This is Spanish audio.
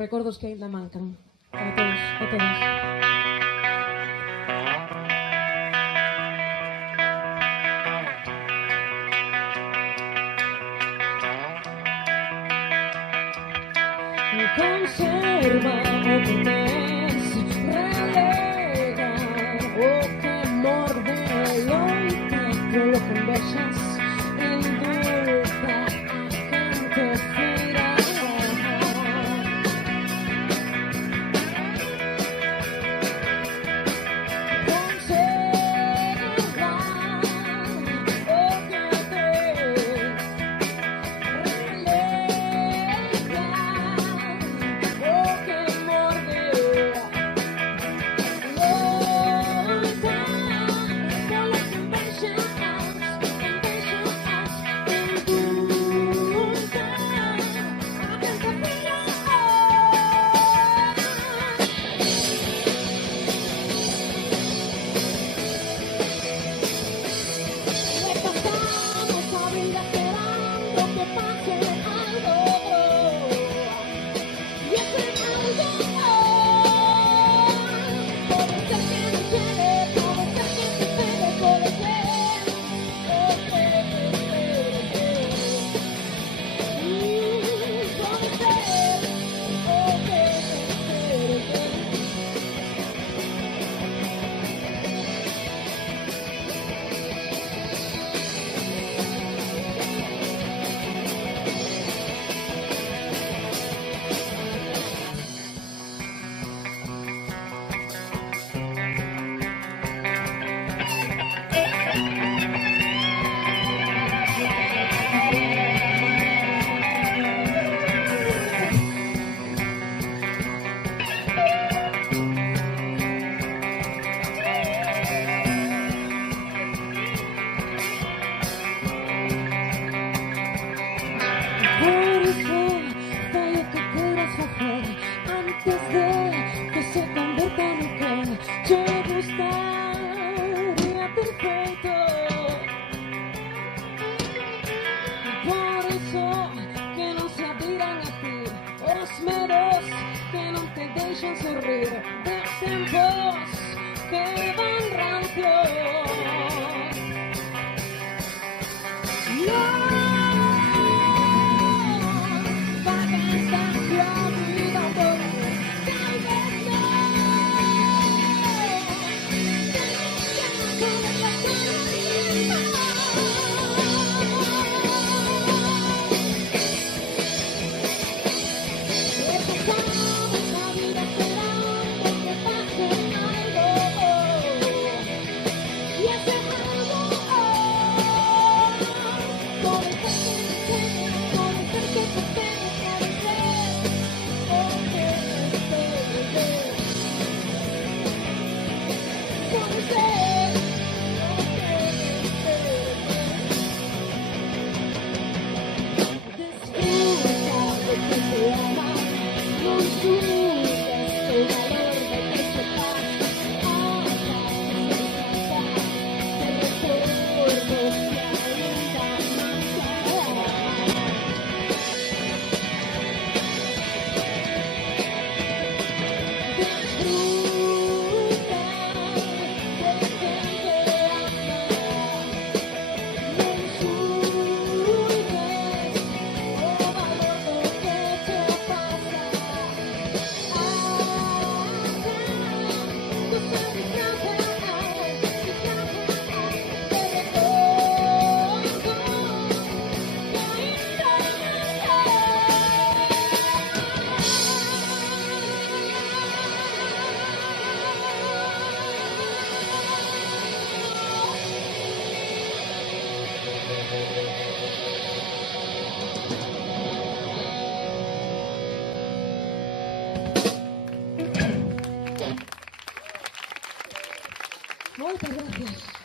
recordos que ainda mancan. Para todos, a todas. Conserva o que tes, relega o que morde, loita polo que envexas, indulta a gente feira. Conserva o que tes, antes de que se convierta en lo que yo gustaría ter feito. Por eso que non se abriran a ti os medos que non te deixan sorrir de tempos que van rancios. Muchas gracias.